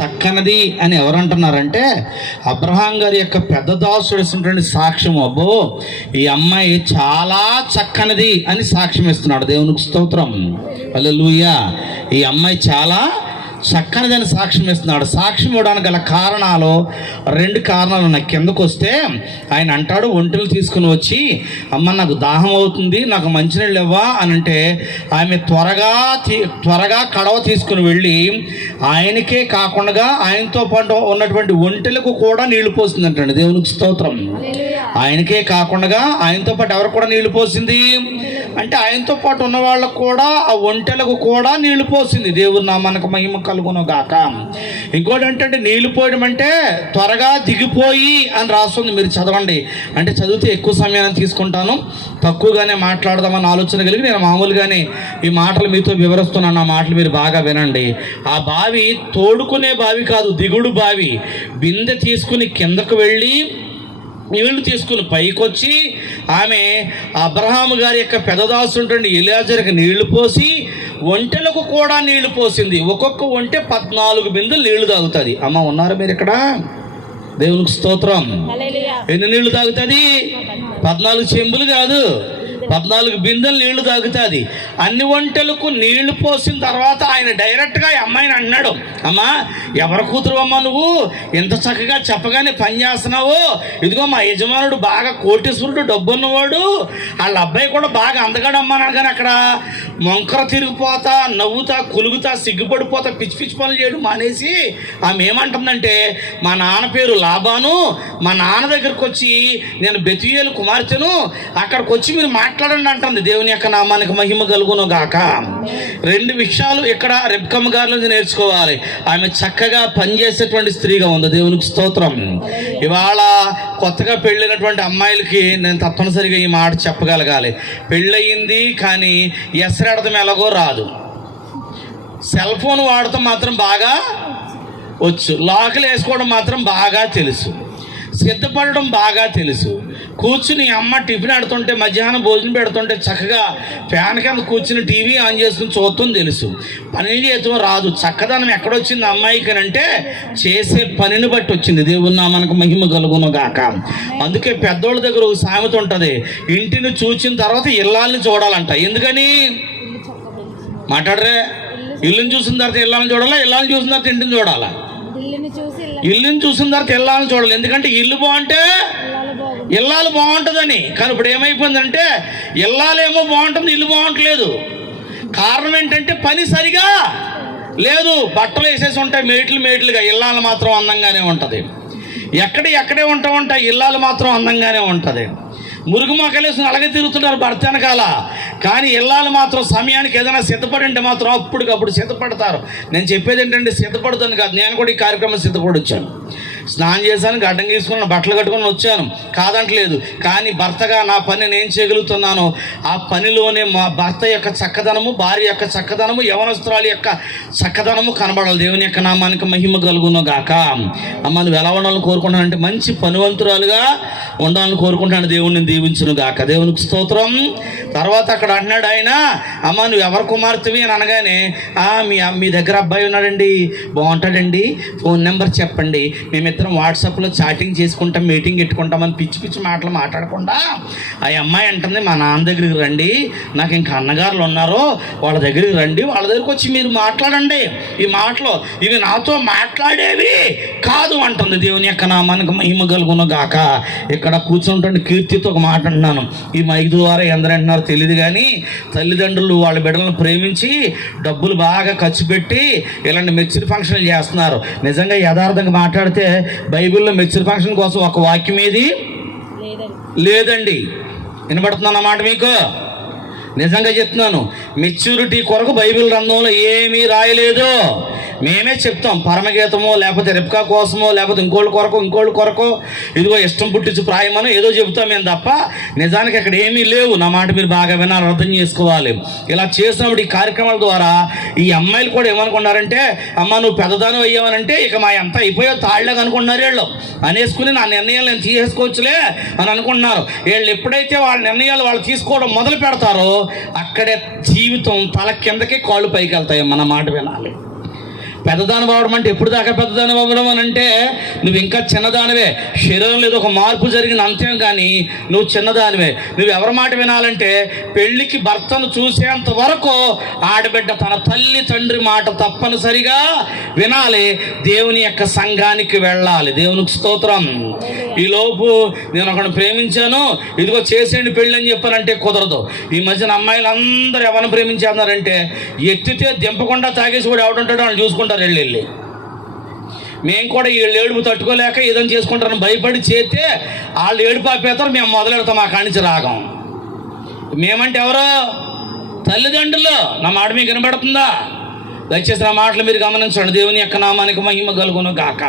చక్కనిది అని ఎవరంటున్నారంటే అబ్రహాం గారి యొక్క పెద్ద దాసుడు సాక్ష్యం. అబ్బో ఈ అమ్మాయి చాలా చక్కనిది అని సాక్ష్యం ఇస్తున్నాడు. దేవునికి స్తోత్రం, హల్లెలూయా. ఈ అమ్మాయి చాలా చక్కనిదని సాక్ష్యం ఇస్తున్నాడు. సాక్ష్యం ఇవ్వడానికి గల కారణాలు 2 కారణాలు ఉన్నాయి. కిందకు వస్తే ఆయన అంటాడు, ఒంటెలు తీసుకుని వచ్చి అమ్మ నాకు దాహం అవుతుంది, నాకు మంచినీళ్ళు ఇవ్వా అని అంటే ఆమె త్వరగా కడవ తీసుకుని వెళ్ళి ఆయనకే కాకుండా ఆయనతో పాటు ఉన్నటువంటి ఒంటెలకు కూడా నీళ్లు పోసింది అంటండి. దేవునికి స్తోత్రం. ఆయనకే కాకుండా ఆయనతో పాటు ఎవరు కూడా నీళ్లు పోసింది అంటే ఆయనతో పాటు ఉన్న వాళ్ళకు కూడా, ఆ ఒంటెలకు కూడా నీళ్లు పోసింది. దేవుని నామానికి మహిమ కలుగును గాక. ఇంకోటి ఏంటంటే నీళ్లు పోయడం అంటే త్వరగా దిగిపోయి అని రాస్తుంది. మీరు చదవండి, అంటే చదివితే ఎక్కువ సమయాన్ని తీసుకుంటాను, తక్కువగానే మాట్లాడదామని ఆలోచన కలిగి నేను మామూలుగానే ఈ మాటలు మీతో వివరిస్తున్నాను. ఆ మాటలు మీరు బాగా వినండి. ఆ బావి తోడుకునే బావి కాదు, దిగుడు బావి. బిందె తీసుకుని కిందకు వెళ్ళి నీళ్లు తీసుకుని పైకొచ్చి ఆమె అబ్రహాము గారి యొక్క పెదదాసుంటుండి ఎలియాజరుకి నీళ్లు పోసి ఒంటెలకు కూడా నీళ్లు పోసింది. ఒక్కొక్క ఒంటె 14 బిందెలు నీళ్లు తాగుతుంది. అమ్మ ఉన్నారు మీరు ఇక్కడ? దేవునికి స్తోత్రం. ఎన్ని నీళ్లు తాగుతుంది? 14 చెంబులు కాదు, 14 బిందెలు నీళ్లు తాగుతుంది. అన్ని ఒంటెలకు నీళ్లు పోసిన తర్వాత ఆయన డైరెక్ట్గా ఈ అమ్మాయిని అన్నాడు, అమ్మా ఎవరి కూతురు అమ్మా నువ్వు, ఎంత చక్కగా చెప్పగానే పని చేస్తున్నావు, ఇదిగో మా యజమానుడు బాగా కోటీశ్వరుడు, డబ్బు ఉన్నవాడు, వాళ్ళ అబ్బాయి కూడా బాగా అందగాడమ్మా అన్నాడు. కానీ అక్కడ మొంకర తిరిగిపోతా, నవ్వుతా, కులుగుతా, సిగ్గుపడిపోతా, పిచ్చి పిచ్చి పనులు చేయడం మానేసి ఆమె ఏమంటుందంటే, మా నాన్న పేరు లాబాను, మా నాన్న దగ్గరకు వచ్చి నేను బెతుయేలు కుమార్తెను, అక్కడికి వచ్చి మీరు మాట్లాడండి అంటుంది. దేవుని యొక్క నామానికి మహిమ కలుగును గాక. 2 విషయాలు ఇక్కడ రెబ్కమ్మ గారి నుంచి నేర్చుకోవాలి. ఆమె చక్కగా పనిచేసేటువంటి స్త్రీగా ఉంది. దేవునికి స్తోత్రం. ఇవాళ కొత్తగా పెళ్ళినటువంటి అమ్మాయిలకి నేను తప్పనిసరిగా ఈ మాట చెప్పగలగాలి. పెళ్ళయింది కానీ ఎసరెడతం ఎలాగో రాదు, సెల్ ఫోన్ వాడటం మాత్రం బాగా వచ్చు, లాకులు వేసుకోవడం మాత్రం బాగా తెలుసు, సిద్ధపడడం బాగా తెలుసు, కూర్చుని అమ్మ టిఫిన్ ఆడుతుంటే మధ్యాహ్నం భోజనం పెడుతుంటే చక్కగా ఫ్యాన్ కింద కూర్చుని టీవీ ఆన్ చేసుకుని చూడటం తెలుసు. పని చేయటం రాదు. చక్కదనం ఎక్కడొచ్చింది అమ్మాయికి అంటే చేసే పనిని బట్టి వచ్చింది. దేవుని నామానికి మహిమ కలుగును గాక. అందుకే పెద్దోళ్ళ దగ్గర ఒక సామెత ఉంటుంది, ఇంటిని చూసిన తర్వాత ఇల్లాలని చూడాలంట. ఎందుకని మాట్లాడరే? ఇల్లుని చూసిన తర్వాత ఇల్లాలని చూడాలా, ఇల్లాలని చూసిన తర్వాత ఇంటిని చూడాలా? ఇల్లుని చూసిన తర్వాత ఇల్లాలని చూడాలి. ఎందుకంటే ఇల్లు బాగుంటే ఇల్లాలు బాగుంటుందని. కానీ ఇప్పుడు ఏమైపోయిందంటే ఇల్లాలేమో బాగుంటుంది, ఇల్లు బాగుంటలేదు. కారణం ఏంటంటే పని సరిగా లేదు. బట్టలు వేసేసి ఉంటాయి మేట్లుగా, ఇల్లాలు మాత్రం అందంగానే ఉంటుంది. ఎక్కడే ఉంటాయి, ఇల్లాలు మాత్రం అందంగానే ఉంటుంది. మురుగు మొక్కలేసుకుని అలాగే తిరుగుతున్నారు భర్త వెనకాల. కానీ ఇల్లాలు మాత్రం సమయానికి ఏదైనా సిద్ధపడి ఉంటే మాత్రం అప్పటికప్పుడు సిద్ధపడతారు. నేను చెప్పేది ఏంటంటే సిద్ధపడుతుంది కాదు, నేను కూడా ఈ కార్యక్రమం సిద్ధపడి వచ్చాను. స్నానం చేశాను, గడ్డం తీసుకున్నాను, బట్టలు కట్టుకొని వచ్చాను, కాదంటలేదు. కానీ భర్తగా నా పని నేను చేయగలుగుతున్నాను. ఆ పనిలోనే మా భర్త యొక్క చక్కదనము, భార్య యొక్క చక్కదనము, యవనస్త్రాల యొక్క చక్కదనము కనబడాలి. దేవుని యొక్క నామానికి మహిమ కలుగును గాక. అమ్మ నువ్వు ఎలా ఉండాలని కోరుకుంటానంటే మంచి పనివంతురాలుగా ఉండాలని కోరుకుంటాను. దేవుడిని దీవించును గాక. దేవునికి స్తోత్రం. తర్వాత అక్కడ అన్నాడు ఆయన, అమ్మ నువ్వు ఎవరి కుమార్తెవి అని అనగానే, మీ దగ్గర అబ్బాయి ఉన్నాడండి, బాగుంటాడండి, ఫోన్ నెంబర్ చెప్పండి, మేమిద్దరం వాట్సాప్లో చాటింగ్ చేసుకుంటాం, మీటింగ్ పెట్టుకుంటామని పిచ్చి మాటలు మాట్లాడకుండా ఆ అమ్మాయి అంటుంది, మా నాన్న దగ్గరికి రండి, నాకు ఇంకా అన్నగారులు ఉన్నారో వాళ్ళ దగ్గరికి రండి, వాళ్ళ దగ్గరికి వచ్చి మీరు మాట్లాడండి. ఈ మాటలు ఇవి నాతో మాట్లాడేవి కాదు అంటుంది. దేవుని యొక్క నామానికి మహిమ కలుగును గాక. ఇక్కడ కూర్చుంటుంటే కీర్తితో ఒక మాట అంటున్నాను. ఈ మైక్ ద్వారా ఎందరు అంటున్నారో తెలియదు కానీ తల్లిదండ్రులు వాళ్ళ బిడ్డలను ప్రేమించి డబ్బులు బాగా ఖర్చు పెట్టి ఇలాంటి మెచ్యూర్ ఫంక్షన్లు చేస్తున్నారు. నిజంగా యథార్థంగా మాట్లాడితే బైబిల్లో మెచ్యూర్ ఫంక్షన్ కోసం ఒక వాక్యం ఏది లేదండి. వినబడుతున్నాను అన్నమాట మీకు. నిజంగా చెప్తున్నాను, మెచ్యూరిటీ కొరకు బైబిల్ గ్రంథంలో ఏమీ రాయలేదు. మేమే చెప్తాం, పరమగీతమో లేకపోతే రెప్కా కోసమో లేకపోతే ఇంకోళ్ళ కొరకు ఇదిగో ఇష్టం పుట్టించి ప్రాయమనో ఏదో చెబుతాం మేము తప్ప నిజానికి అక్కడ ఏమీ లేవు. నా మాట మీరు బాగా వినాలి, అర్థం చేసుకోవాలి. ఇలా చేసినప్పుడు ఈ కార్యక్రమాల ద్వారా ఈ అమ్మాయిలు కూడా ఏమనుకున్నారంటే, అమ్మ నువ్వు పెద్దదానం అయ్యావనంటే ఇక మా ఎంత అయిపోయో తాళ్ళగా అనుకుంటున్నారు వీళ్ళు అనేసుకుని నా నిర్ణయాలు నేను తీసేసుకోవచ్చులే అని అనుకుంటున్నారు. వీళ్ళు ఎప్పుడైతే వాళ్ళ నిర్ణయాలు వాళ్ళు తీసుకోవడం మొదలు పెడతారో అక్కడే జీవితం తల కిందకే కాళ్ళు పైకి వెళ్తాయి. మన మాట వినాలి. పెద్దదాని అవ్వడం అంటే ఎప్పుడు దాకా పెద్దదాని అవ్వడం అని అంటే నువ్వు ఇంకా చిన్నదానివే, శరీరంలో ఏదో ఒక మార్పు జరిగిన అంతేం కానీ నువ్వు చిన్నదానివే. నువ్వు ఎవరి మాట వినాలంటే పెళ్ళికి భర్తను చూసేంత వరకు ఆడబిడ్డ తన తల్లి తండ్రి మాట తప్పనిసరిగా వినాలి. దేవుని యొక్క సంఘానికి వెళ్ళాలి. దేవునికి స్తోత్రం. ఈలోపు నేను ఒకరిని ప్రేమించాను, ఇదిగో చేసేయండి పెళ్ళి అని చెప్పానంటే కుదరదు. ఈ మధ్యన అమ్మాయిలు అందరూ ఎవరిని ప్రేమించేస్తున్నారంటే ఎత్తితే దింపకుండా తాగేసి కూడా ఎవడుంటాడో వాళ్ళు చూసుకుంటారు వెళ్ళి. మేము కూడా వీళ్ళు ఏడుపు తట్టుకోలేక ఏదైనా చేసుకుంటారని భయపడి చేస్తే వాళ్ళు ఏడుపు ఆపేస్తారు, మేము మొదలెడతాం ఆ కానించి రాగం. మేమంటే ఎవరో తల్లిదండ్రులు. నా మాట మీకు వినబడుతుందా? దయచేసి నా మాటలు మీరు గమనించండి. దేవుని యొక్క నామానికి మహిమ కలుగును గాక.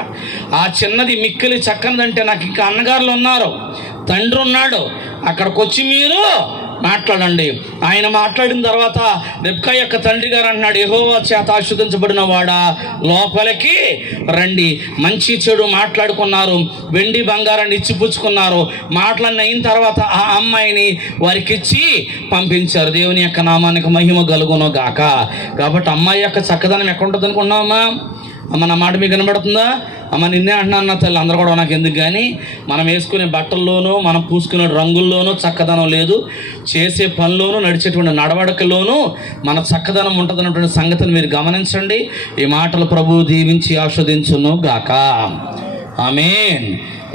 ఆ చిన్నది మిక్కిలి చక్కనిదంటే నాకు ఇంకా అన్నగారులు ఉన్నారు, తండ్రి ఉన్నాడు, అక్కడికి వచ్చి మీరు మాట్లాడండి. ఆయన మాట్లాడిన తర్వాత రెబ్కా యొక్క తండ్రి గారు అంటున్నాడు, యెహోవా చేత ఆశీర్వదించబడిన వాడా లోపలికి రండి. మంచి చెడు మాట్లాడుకున్నారు, వెండి బంగారాన్ని ఇచ్చిపుచ్చుకున్నారు. మాటలన్నీ అయిన తర్వాత ఆ అమ్మాయిని వారికి ఇచ్చి పంపించారు. దేవుని యొక్క నామానికి మహిమ కలుగును గాక. కాబట్టి అమ్మాయి యొక్క చక్కదనం ఎక్కడ ఉంటుంది అనుకున్నామా? అమ్మ నా మాట మీకు వినబడుతుందా? అమ్మ నిన్నే అంటున్నాను నా తల్లి, అందరూ కూడా నాకు ఎందుకు కానీ మనం వేసుకునే బట్టల్లోనూ మనం పూసుకునే రంగుల్లోనూ చక్కదనం లేదు, చేసే పనిలోనూ నడిచేటువంటి నడవడికలోనూ మన చక్కదనం ఉంటుందన్నటువంటి సంగతిని మీరు గమనించండి. ఈ మాటలు ప్రభువు దీవించి ఆస్వాదించును గాక. ఆమేన్.